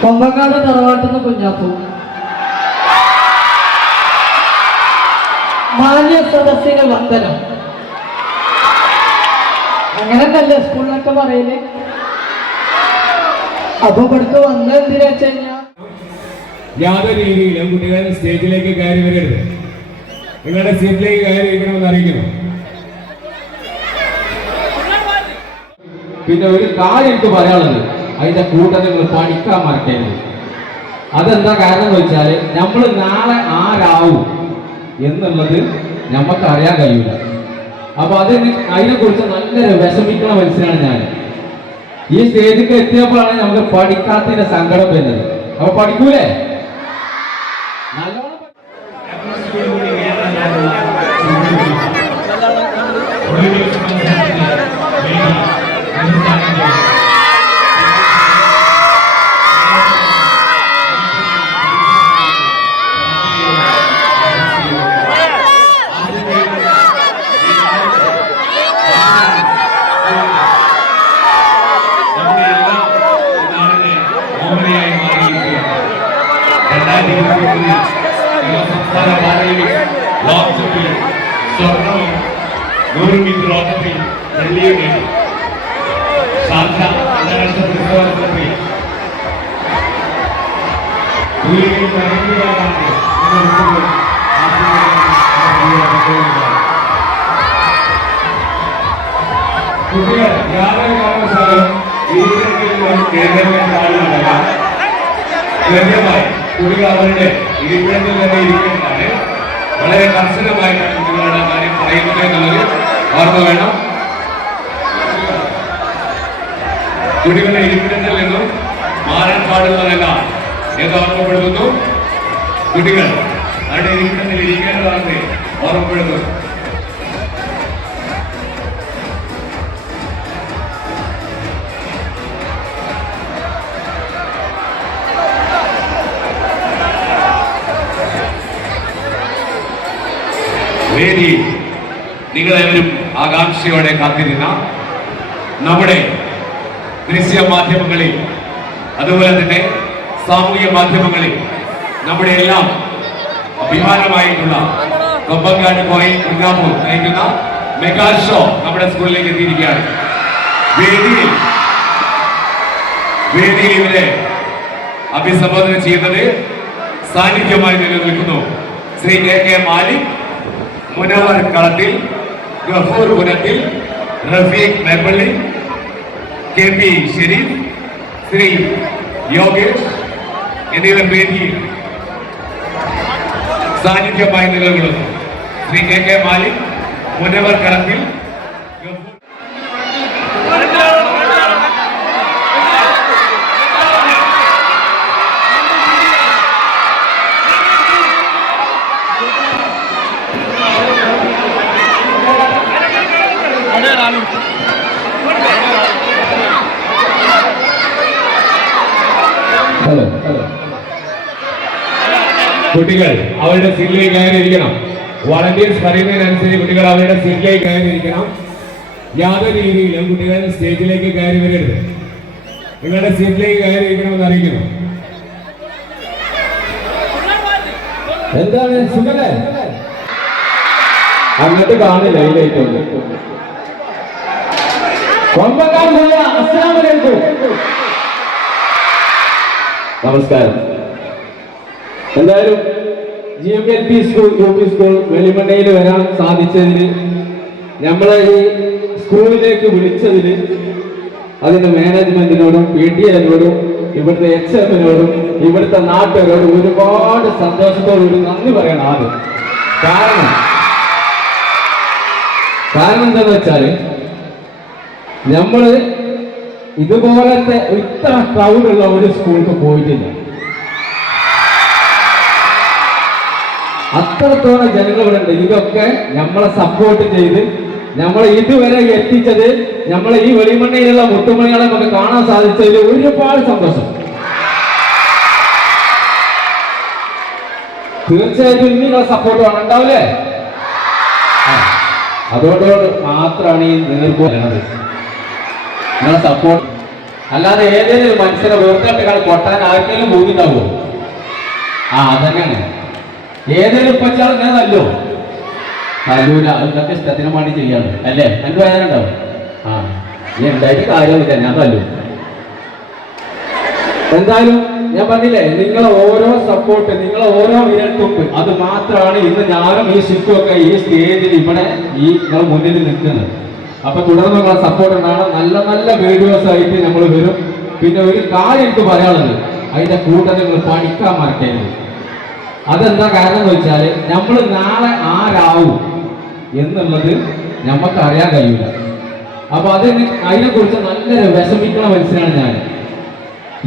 കൊമ്പങ്ങാട് തറവാട്ടുന്ന കുഞ്ഞാപ്പു. മാന്യ സദസ്സിന് വന്ദനം അങ്ങനെ നല്ല സ്കൂളിലൊക്കെ പറയൽ? അപ്പൊ ഇവിടുത്തെ വന്ന എന്തിനാ വെച്ച് യാതൊരു രീതിയിലും കുട്ടികൾ സ്റ്റേജിലേക്ക് കയറി വരരുത്. നിങ്ങളുടെ സീറ്റിലേക്ക് കയറി വയ്ക്കണമെന്ന് അറിയിക്കുന്നു. പിന്നെ ഒരു കാര്യം എനിക്ക് പറയാനുള്ളത്. അതിന്റെ കൂട്ടത്തിൽ നിങ്ങൾ പഠിക്കാൻ മറക്കരുത്. അതെന്താ കാരണം എന്ന് വെച്ചാൽ നമ്മൾ നാളെ ആരാവും എന്നുള്ളത് നമുക്ക് അറിയാൻ കഴിയില്ല അപ്പൊ അതിന് അതിനെക്കുറിച്ച് നല്ലൊരു വിഷമിക്കണ മനസ്സിലാണ് ഞാൻ ഈ സ്റ്റേജിൽ എത്തിയപ്പോഴാണ് നമുക്ക് പഠിക്കാത്തതിന്റെ സങ്കടം വരുന്നത്. അപ്പൊ പഠിക്കൂലേ? നല്ലോണം പഠി- ഇരിപ്പിടങ്ങളിൽ കേന്ദ്രങ്ങളിൽ താഴുന്നതല്ല കൃത്യമായി കുട്ടികൾ അവരുടെ ഇരിപ്പിടത്തിൽ തന്നെ ഇരിക്കേണ്ടതാണ് വളരെ കർശനമായിട്ടാണ് കുട്ടികളുടെ കാര്യം പറയുന്നത് എന്നുള്ളത് ഓർമ്മ വേണം കുട്ടികളുടെ ഇരിപ്പിടത്തിൽ നിന്നും മാറാൻ പാടുള്ളതല്ല എന്ന് ഓർമ്മപ്പെടുത്തുന്നു കുട്ടികൾ അവരുടെ ഇരിപ്പിടത്തിൽ ഇരിക്കേണ്ടതാണെന്ന് ഓർമ്മപ്പെടുത്തുന്നു ആകാംക്ഷയോടെ കാത്തിരുന്ന നമ്മുടെ ദൃശ്യ മാധ്യമങ്ങളിൽ അതുപോലെ തന്നെ സാമൂഹ്യ മാധ്യമങ്ങളിൽ നമ്മുടെ എല്ലാം അഭിമാനമായിട്ടുള്ള കൊമ്പങ്കാട് പോയി കുഞ്ഞാപ്പൂർ നയിക്കുന്ന മെഗാ ഷോ നമ്മുടെ സ്കൂളിലേക്ക് എത്തിയിരിക്കുകയാണ്. വേദിയിൽ വേദിയിൽ ഇവരെ അഭിസംബോധന ചെയ്യുന്നത് സാന്നിധ്യമായി നിലനിൽക്കുന്നു Shri K K Malik Munavar Kalathil Gafoor Punathil Rafeeq Meppally K P Sharif Shri Yogesh എന്നിവർ വേദിയിൽ സാന്നിധ്യമായി നിലകൊള്ളുന്നു. ശ്രീ കെ കെ മാലിക് മുനവർ കളത്തിൽ കുട്ടികൾ അവരുടെ സീറ്റിലേക്ക് കയറിയിരിക്കണം. വളണ്ടിയേഴ്സ് പറയുന്നതിനനുസരിച്ച് കുട്ടികൾ അവരുടെ സീറ്റിലേക്ക് കയറിയിരിക്കണം. യാതൊരു രീതിയിലും കുട്ടികൾ സ്റ്റേജിലേക്ക് കയറി വരരുത്. നിങ്ങളുടെ സീറ്റിലേക്ക് കയറിയിരിക്കണമെന്ന് അറിയിക്കുന്നു. എന്താണ് സുഖല്ലേ? അങ്ങോട്ട് കാണില്ല ഇതിലേക്ക്. കൊമ്പക്കാർ അസ്ലാമലേക്കും നമസ്കാരം. എന്തായാലും G M L P school U P school വെളിമണ്ണയിൽ വരാൻ സാധിച്ചതിന് നമ്മളെ ഈ സ്കൂളിലേക്ക് വിളിച്ചതിന് അതിന്റെ മാനേജ്മെന്റിനോടും പി ടി എനോടും ഇവിടുത്തെ എച്ച് എമ്മിനോടും ഇവിടുത്തെ നാട്ടുകാരോടും ഒരുപാട് സന്തോഷത്തോടുകൂടി നന്ദി പറയണം ആദ്യം. കാരണം കാരണം എന്താണെന്ന് വെച്ചാൽ നമ്മൾ ഇതുപോലത്തെ ഇത്ര ക്രൗഡുള്ള ഒരു സ്കൂൾക്ക് പോയിട്ടില്ല. അത്രത്തോളം ഉണ്ട്. ഇതൊക്കെ നമ്മളെ സപ്പോർട്ട് ചെയ്ത് നമ്മളെ ഇതുവരെ എത്തിച്ചത് നമ്മളെ ഈ വെളിമണ്ണയിലുള്ള മുട്ടുമണികളെ നമുക്ക് കാണാൻ സാധിച്ചതിൽ ഒരുപാട് സന്തോഷം. തീർച്ചയായിട്ടും ഇനി നിങ്ങളെ സപ്പോർട്ട് വേണം. ഉണ്ടാവില്ലേ? അതുകൊണ്ട് മാത്രമാണ് ഈ നേർക്കു വരുന്നത് നിങ്ങളെ സപ്പോർട്ട് അല്ലാതെ ഏതെങ്കിലും മനുഷ്യരെ വേർത്തിട്ട് കൊട്ടാൻ ആർക്കെങ്കിലും ബോധ്യണ്ടാവോ ആ അതങ്ങനെ ഏതെങ്കിലും ഉപ്പച്ചാൾ ഇങ്ങനെ തല്ലോ. അതൊക്കെ ഇഷ്ടത്തിന് വേണ്ടി ചെയ്യാണ്. അല്ലേ? എനിക്ക് വേദന ഉണ്ടാവും ആ ഞാൻ ഉണ്ടായിട്ട് കാര്യമില്ല ഞാൻ തല്ലു. എന്തായാലും ഞാൻ പറഞ്ഞില്ലേ നിങ്ങളെ ഓരോ സപ്പോർട്ട് നിങ്ങളെ ഓരോ വിരൽത്തുപ്പ് അത് മാത്രമാണ് ഇന്ന് ഞാനും ഈ ഷിഫ്റ്റും ഒക്കെ ഈ സ്റ്റേജിൽ ഇവിടെ ഈ നിങ്ങൾ മുന്നിൽ നിൽക്കുന്നത്. അപ്പൊ തുടർന്ന് സപ്പോർട്ട് ഉണ്ടാണ് നല്ല നല്ല വീഡിയോസ് ആയിട്ട് നമ്മൾ വരും. പിന്നെ ഒരു കാര്യം എനിക്ക് പറയാനുള്ളത്. അതിന്റെ കൂട്ടം നിങ്ങൾ പഠിക്കാൻ മറക്കരുത്. അതെന്താ കാരണം എന്ന് വെച്ചാൽ നമ്മൾ നാളെ ആരാവും എന്നുള്ളത് നമുക്ക് അറിയാൻ കഴിയില്ല അപ്പൊ അതിന് അതിനെ കുറിച്ച് നല്ലൊരു വിഷമിക്കുന്ന മനസ്സിലാണ് ഞാൻ.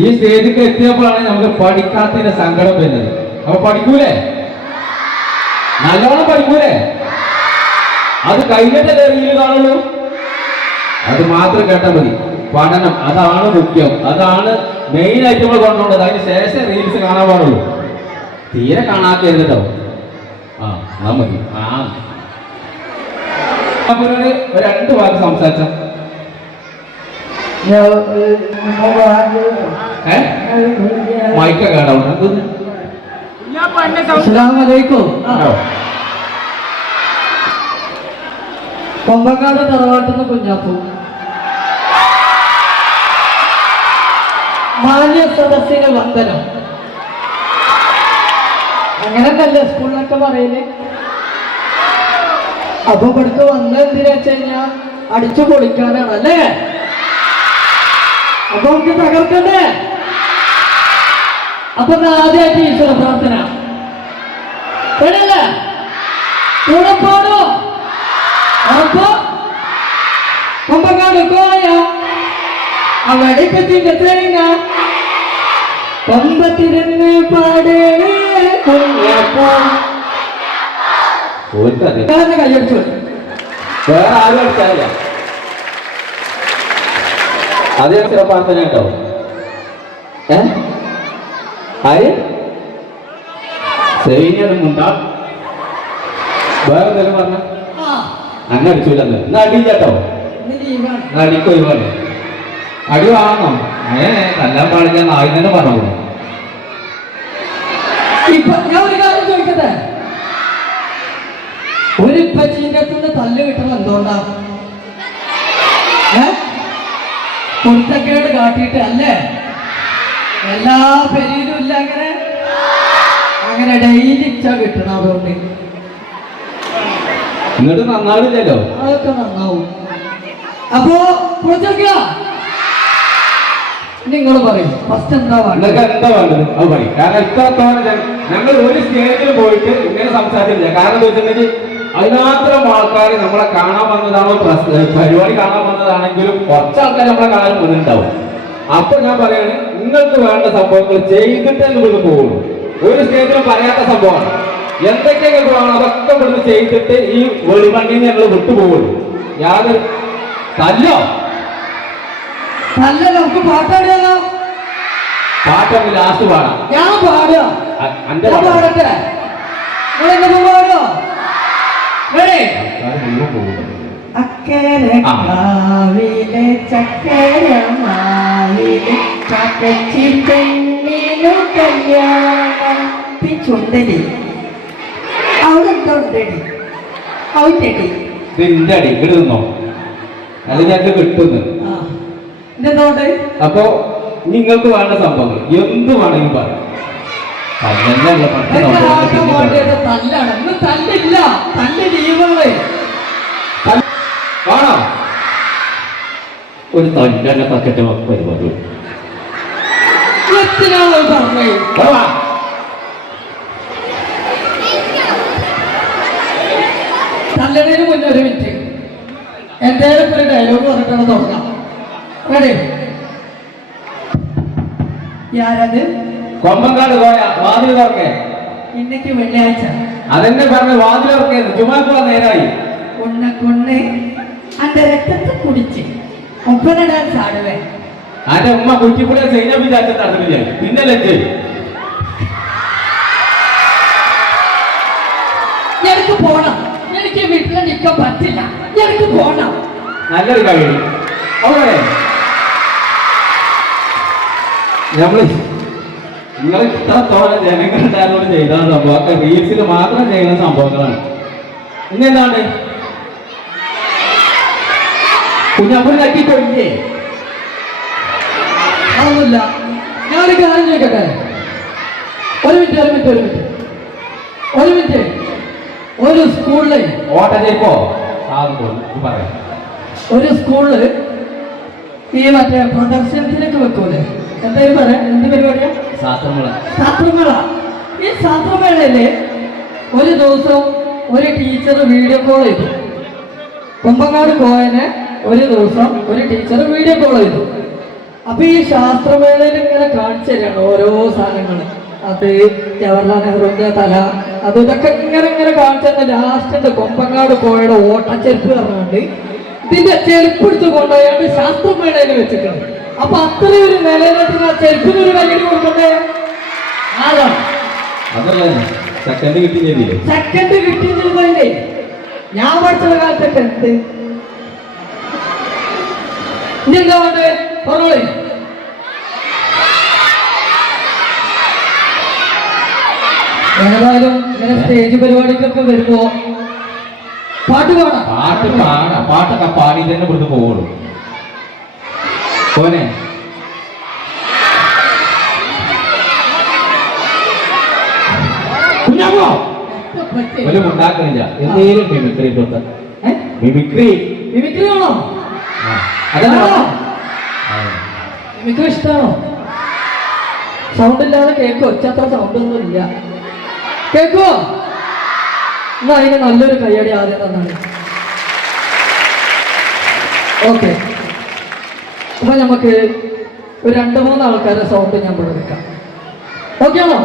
ഈ സ്റ്റേജിൽ എത്തിയപ്പോഴാണ് നമുക്ക് പഠിക്കാത്തതിന്റെ സങ്കടം വരുന്നത്. അപ്പൊ പഠിക്കൂലേ? നല്ലോണം പഠിക്കൂലേ? അത് കഴിഞ്ഞിട്ടല്ലേ റീൽ കാണുള്ളൂ? അത് മാത്രം കേട്ടാൽ മതി. പഠനം അതാണ് മുഖ്യം. അതാണ് മെയിൻ ആയിട്ട് നമ്മൾ കൊണ്ടുപോകേണ്ടത് അതിന് ശേഷം റീൽസ് കാണാൻ പാടുള്ളൂ. തീരെ കാണാത്തോ കേട്ടോ ആ മതി. ആ. രണ്ട് വാക്ക് സംസാരിച്ച? മൈക്ക കേട്ടോ തറവാട്ടുന്ന കുഞ്ഞാപ്പു. മാന്യ സദസ്സിന് വന്ദനം അങ്ങനെ നല്ല സ്കൂളിലൊക്കെ പറയൽ. അപ്പൊ ഇവിടുത്തെ വന്ന എന്തിനാ വെച്ച് കഴിഞ്ഞാ അടിച്ചു പൊളിക്കാനാണ് അല്ലേ? അപ്പൊ നമുക്ക് തകർക്കണ്ടേ? അപ്പൊ ആദ്യമായിട്ട് ഈശ്വര പ്രാർത്ഥന. കേട്ടല്ലേ കൂടെ പാടോ അപ്പൊ കൊമ്പങ്ങാട് കോയ അവിടെ പറ്റിന്റെ പാടേണേ ഞാൻ കയ്യടിച്ചു വേറെ ആരും അതേ ചില പ്രാർത്ഥന കേട്ടോ ഏ? ആര്? വേറെ എന്തെങ്കിലും പറഞ്ഞ? അങ്ങനെ അടിച്ചില്ലെന്ന് എന്നാ അടിയില്ല കേട്ടോ? അടി വാങ്ങണം ഏ തല്ലാൻ പാടില്ല നായി തന്നെ പറഞ്ഞു ഇപ്പൊ ഞാൻ ഒരു കാര്യം ചോദിക്കട്ടെ? ഒരു ഇപ്പച്ചീന്റെ അടുത്തുനിന്ന് തല്ല് കിട്ടണം എന്തുകൊണ്ടാ? കുരുത്തക്കേട് കാട്ടിയിട്ട് അല്ലേ എല്ലാ പെരിയിലും ഇല്ല അങ്ങനെ? അങ്ങനെ ഡെയിലി ഇച്ച കിട്ടണം അതുകൊണ്ട്. എന്നിട്ട് നന്നാവില്ലല്ലോ. അതൊക്കെ നന്നാവും. അപ്പോ പുറത്തേക്ക നിങ്ങൾ പറയും. ഫസ്റ്റ് എന്താ നിങ്ങൾക്ക് എന്താ വേണ്ടത്? അത് പറയും. കാരണം ഇത്രത്തോളം ഞങ്ങൾ ഒരു സ്റ്റേജിൽ പോയിട്ട് ഇങ്ങനെ സംസാരിച്ചില്ല കാരണം എന്താ അതിനാത്രം ആൾക്കാർ നമ്മളെ കാണാൻ വന്നതാണോ പരിപാടി കാണാൻ വന്നതാണെങ്കിലും കുറച്ച് ആൾക്കാർ നമ്മളെ കാണാൻ വന്നിട്ടുണ്ടാവും. അപ്പൊ ഞാൻ പറയാണ് നിങ്ങൾക്ക് വേണ്ട സംഭവങ്ങൾ ചെയ്തിട്ടേ നിങ്ങൾക്ക് പോകുള്ളൂ. ഒരു സ്റ്റേജിലും പറയാത്ത സംഭവമാണ്. എന്തൊക്കെ വേണം? അതൊക്കെ ഇവിടുന്ന് ചെയ്തിട്ട് ഈ വെളിവണ്ടിന്ന് ഞങ്ങൾ വിട്ടുപോകുള്ളൂ യാതൊരു തല്ലോ. നല്ല നമുക്ക് പാട്ടാടിയാലോ? പാട്ടൊന്ന് ലാസ്റ്റ് പാടാം. ഞാൻ പാടുക. ഞാൻ പാടട്ടെ? നിങ്ങൾ എന്നെ പാടുക റെഡി അക്കരെ. കാവിലെ ചക്കര മാവിലെ ചക്കച്ചി പെണ്ണിനു കല്യാണം പിച്ചുണ്ടടി. ചുണ്ടലി അവിടെ ഉണ്ടടി അവിടെ ഇതിന്റെ അടി ഇങ്ങോട്ട് അത് ഞങ്ങൾക്ക് കിട്ടുന്നു. അപ്പോ നിങ്ങൾക്ക് വേണ്ട സംഭവങ്ങൾ. എന്ത് വേണമെങ്കിലും പറയാം. ഒരു തന്നെ പക്കറ്റ് പരിപാടി തല്ലടേന് മുന്നേ ഒരു മിനിറ്റ് എന്റെ ഒരു ഡയലോഗ് പറഞ്ഞിട്ടാണ് തുടങ്ങാം. റെഡി? ഞാനത് കൊമ്പങ്കാട് പോയ വാതിൽ തുറക്കേ ഇന്നക്ക് വെള്ളിയാഴ്ച. അതെന്നെ പറഞ്ഞ് വാതിൽ തുറക്കേന്ന് ചുമ്മാക്കുള്ള നേരായി. ഉണ്ണ കൊണ്ണ് അന്റെ രക്തത്തെ കുടിച്ച് ഒപ്പന ഡാൻസ് ആടുവേ അന്റെ ഉമ്മ കുറ്റിപ്പുഴ സൈന്യം വിചാരിച്ച നടത്തില്ല പിന്നെ ലജ്ജ എനിക്ക് പോണം. എനിക്ക് വീട്ടിൽ നിൽക്കാൻ പറ്റില്ല. എനിക്ക് പോണം. നല്ലൊരു കഴിവ് അവിടെ. നമ്മൾ നിങ്ങൾ ഇത്രത്തോളം ജനങ്ങളുണ്ടായതുകൊണ്ട് ചെയ്ത സംഭവമൊക്കെ റീൽസിൽ മാത്രം ചെയ്യുന്ന സംഭവങ്ങളാണ്. ഇനി എന്താണ്? കുഞ്ഞാപ്പൂർ നക്കിക്കൊഴിഞ്ഞേ അതൊന്നുമില്ല. ഞാനൊരു കാര്യം ചോദിക്കട്ടെ? ഒരു മിനിറ്റ് ഒരു മിനിറ്റ് ഒരു മിനിറ്റ്. ഒരു മിനിറ്റ്. ഒരു സ്കൂളിൽ ഓട്ട ചെയ്പ്പോ പറയാം. ഒരു സ്കൂളിൽ ഈ മറ്റേ പ്രദർശനത്തിനൊക്കെ വെക്കൂലേ? എന്തായാലും പറയാം എന്ത് പരിപാടിയാ? ശാസ്ത്രമേള ഈ ശാസ്ത്രമേളയിൽ ഒരു ദിവസം ഒരു ടീച്ചർ വീഡിയോ കോൾ ചെയ്തു. കുമ്പങ്ങാട് കോയനെ ഒരു ദിവസം ഒരു ടീച്ചർ വീഡിയോ കോൾ ചെയ്തു. അപ്പൊ ഈ ശാസ്ത്രമേളയിൽ ഇങ്ങനെ കാണിച്ചു തരാണ് ഓരോ സാധനങ്ങൾ അത് ജവഹർലാൽ നെഹ്റുവിന്റെ തല അത് ഇതൊക്കെ ഇങ്ങനെ ഇങ്ങനെ കാണിച്ചു ലാസ്റ്റ് കൊമ്പങ്ങാട് കോയയുടെ ഓട്ടച്ചെരുപ്പ് പറഞ്ഞുകൊണ്ട് ഇതിന്റെ ചെരുപ്പ് എടുത്ത് കൊണ്ടുപോയാണ്ട് ശാസ്ത്രമേളയിൽ വെച്ചിട്ടുണ്ട്. അപ്പൊ അത്ര ഒരു ആ ചെരുപ്പിന് ഒരു കയ്യിൽ കൊടുക്കണ്ടേ? ആണോ അതല്ലേ സെക്കൻഡ് കിട്ടി ചെയ്തില്ലേ സെക്കൻഡ് കിട്ടിയെന്നുള്ളതിന്റെ ഞാൻ പഠിച്ച കാലത്തൊക്കെ എന്ത് ഇനിയെന്താ വേണ്ടത്? പറഞ്ഞോളേ. ഏതായാലും ഇങ്ങനെ സ്റ്റേജ് പരിപാടിക്കൊക്കെ വരുമ്പോ പാട്ട് പാടാം. പാട്ട് പാടാ. പാട്ടൊക്കെ പാടി തന്നെ ഇവിടുന്ന് പോവുള്ളൂ. പോനെ കുഞ്ഞാമോ വല്ല ഉണ്ടാക്കണില്ല എന്തേലും മിമിക്രി ഏ? മിമിക്രി മിമിക്രി ആണോ? ആ. മിമിക്രി ഇഷ്ടമാണോ സൗണ്ട് ഇല്ലാതെ കേക്കോ. അത്ര സൗണ്ട് ഒന്നും ഇല്ല കേക്കോ? എന്നാ അതിന് നല്ലൊരു കയ്യടി ആദ്യം തന്നാണ്. ഓക്കെ അപ്പൊ നമുക്ക് ഒരു രണ്ട് മൂന്ന് ആൾക്കാരുടെ സൗണ്ട് ഞാൻ ഇവിടെ വെക്കാം. ഓക്കെ ആണോ?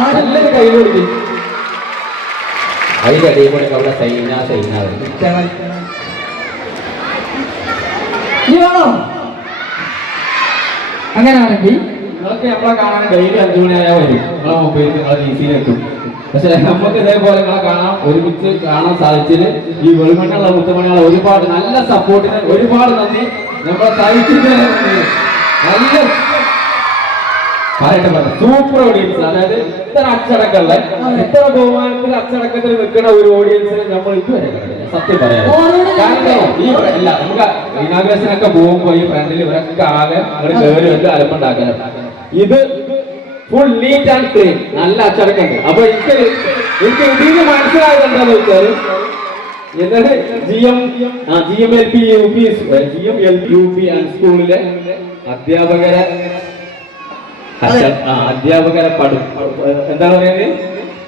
ആരും നല്ലൊരു കൈ കൊടുക്കും. അതിന്റെ ഇടയിൽ കൂടെ അവിടെ സൈന സൈന നീ വേണോ? അങ്ങനെയാണെങ്കിൽ നിങ്ങളൊക്കെ നമ്മളെ കാണാൻ ഡെയിലി അഞ്ചു മണിയായാൽ വരും. നിങ്ങളെ മൊബൈലിൽ നിങ്ങളെ രീതിയിൽ എത്തും പക്ഷെ നമുക്ക് ഇതേപോലെ നിങ്ങളെ കാണാൻ ഒരുമിച്ച് കാണാൻ സാധിച്ചത് ഈ വെളിമണ്ണുള്ള മുത്തുമണിയുള്ള ഒരുപാട് നല്ല സപ്പോർട്ടിന് ഒരുപാട് നന്ദി. നമ്മളെ സഹിച്ചിട്ട് നല്ല പറയട്ടെ സൂപ്പർ ഓഡിയൻസ് അതായത് ഇത്ര അച്ചടക്കമുള്ള ഇത്ര ബഹുമാനത്തിൽ അച്ചടക്കത്തിൽ നിൽക്കുന്ന ഒരു ഓഡിയൻസിനെ നമ്മൾ ഇതുവരെ. സത്യം പറയാം. ഓരോട് കാരണം ഈ ഇല്ല നമുക്ക് ഇനാഗ്രേഷൻ ഒക്കെ പോകുമ്പോ ഈ ഫ്രണ്ടിൽ ഇവരൊക്കെ ആകെ അങ്ങോട്ട് കയറി വെച്ച് അലമ്പുണ്ടാക്കാനാണ് ഇത് ഫുൾ നീറ്റ് ആൻഡ് ക്ലീൻ നല്ല അച്ചടക്കമുണ്ട്. അപ്പൊ എനിക്ക് എനിക്ക് ഇതിൽ നിന്ന് മനസ്സിലായത് എന്താന്ന് വെച്ചാൽ എന്നിട്ട് G M G M L P U P G M L P U P and സ്കൂളിലെ അധ്യാപകരെ അധ്യാപകരെ പഠി എന്താണ് പറയുന്നത്?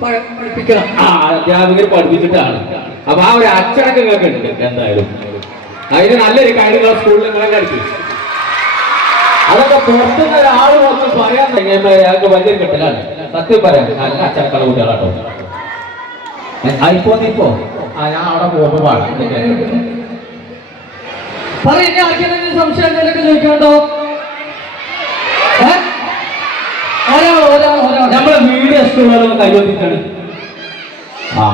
പഠിപ്പിക്കണം. ആ അധ്യാപകർ പഠിപ്പിച്ചിട്ടാണ്. അപ്പൊ ആ ഒരു അച്ചടക്കം കേൾക്കുന്നുണ്ട് എന്തായാലും. അതിന് നല്ലൊരു കാര്യങ്ങൾ സ്കൂളിൽ നിങ്ങളെ കളിക്കും അതൊക്കെ പുറത്തുനിന്ന് ഒരാൾ വന്ന് പറയാൻ കഴിയുമ്പോൾ അയാൾക്ക് വലിയ കെട്ടലാണ്. സത്യം പറയാം. നല്ല അച്ചടക്കമുള്ള കുട്ടികളാട്ടോ. ഐഫോൺ ഇപ്പോ ആ ഞാൻ അവിടെ പോകുമ്പോ പാടാം. ആർക്കെന്തെങ്കിലും സംശയം ചോദിക്കാണ്ടോ നമ്മളെ കൈവന്നിട്ടാണ് ആ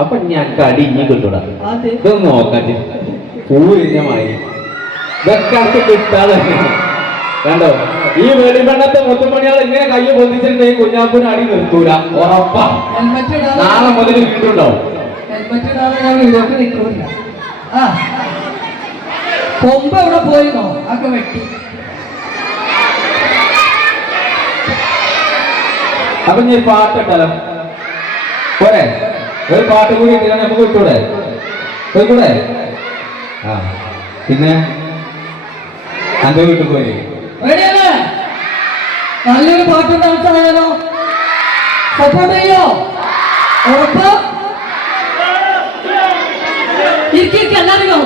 അപ്പൊ ഞാൻ കടി ഇനി കിട്ടൂടാ. ഇതൊന്നും മായി ഇതൊക്കെ അടുത്ത് കിട്ടാതെ. കണ്ടോ? ഈ വെളിമണ്ണത്തെ മുത്തുമണിയാൾ ഇങ്ങനെ കയ്യ് പൊന്തിച്ചിട്ടുണ്ടെങ്കിൽ കുഞ്ഞാപ്പൂന് അടി നിർത്തൂല. ഉറപ്പാ. നാളെ മുതൽ ആ. കൊമ്പ് എവിടെ പോയിരുന്നോ വെട്ടി. അപ്പൊ ഞാൻ പാട്ട് ഇട്ടാലോ പോരെ? ഒരു പാട്ട് കൂടി ഇട്ടാൽ നമുക്ക് വിട്ടൂടെ പോയിക്കൂടെ? ആ. പിന്നെ? അന്റെ വീട്ടിൽ റെഡിയല്ലേ? നല്ലൊരു പാട്ട് നടത്താനോ സപ്പോർട്ട് ചെയ്യോ? ഉറപ്പ്? ഇരിക്കും എല്ലാവരും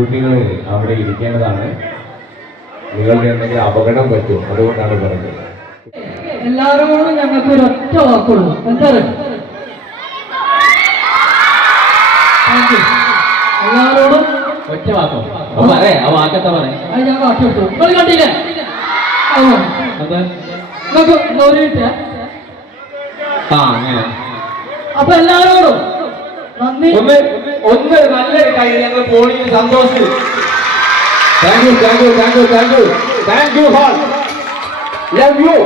കുട്ടികൾ അവിടെ ഇരിക്കേണ്ടതാണ്. നിങ്ങളുടെ എന്തെങ്കിലും അപകടം പറ്റും അതുകൊണ്ടാണ് പറഞ്ഞത്. എല്ലാവരോടും ഞങ്ങൾക്ക് ഒരു ഒറ്റ വാക്കുള്ളൂ എന്താണ് Thank എല്ലാവരോടും ഒറ്റ വാക്കോ. പറയേ ആ വാക്കത്തെ പറയാം? അത് ഞാൻ വിട്ടു നിങ്ങൾ കണ്ടില്ലേ? എന്താ നിങ്ങൾക്ക് ഗൗരവ കിട്ടിയ ആ അങ്ങനെ. അപ്പൊ എല്ലാവരോടും നന്ദി. ഒന്ന് നല്ലൊരു കൈ ഞങ്ങൾ പോളിന് സന്തോഷിച്ചു thank you thank you thank you thank you thank you hall love you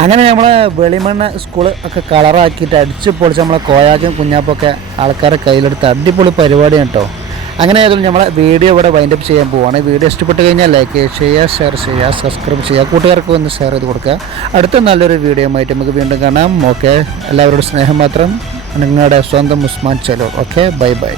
അങ്ങനെ നമ്മളെ വെളിമണ്ണ സ്കൂൾ ഒക്കെ കളറാക്കിയിട്ട് അടിച്ച് പൊളിച്ച് നമ്മളെ കോയാക്കും കുഞ്ഞാപ്പൊക്കെ ആൾക്കാരെ കയ്യിലെടുത്ത് അടിപൊളി പരിപാടിയാണ് കേട്ടോ അങ്ങനെ ആയതുകൊണ്ട് നമ്മളെ വീഡിയോ ഇവിടെ വൈൻഡപ്പ് ചെയ്യാൻ പോവാണ്. വീഡിയോ ഇഷ്ടപ്പെട്ട് കഴിഞ്ഞാൽ ലൈക്ക് ചെയ്യുക ഷെയർ ചെയ്യുക സബ്സ്ക്രൈബ് ചെയ്യുക. കൂട്ടുകാർക്ക് ഒന്ന് ഷെയർ ചെയ്ത് കൊടുക്കുക. അടുത്ത നല്ലൊരു വീഡിയോ ആയിട്ട് നമുക്ക് വീണ്ടും കാണാം. ഓക്കെ എല്ലാവരോടും സ്നേഹം മാത്രം. നിങ്ങളുടെ സ്വന്തം ഉസ്മാൻ ചലോ. Okay bye bye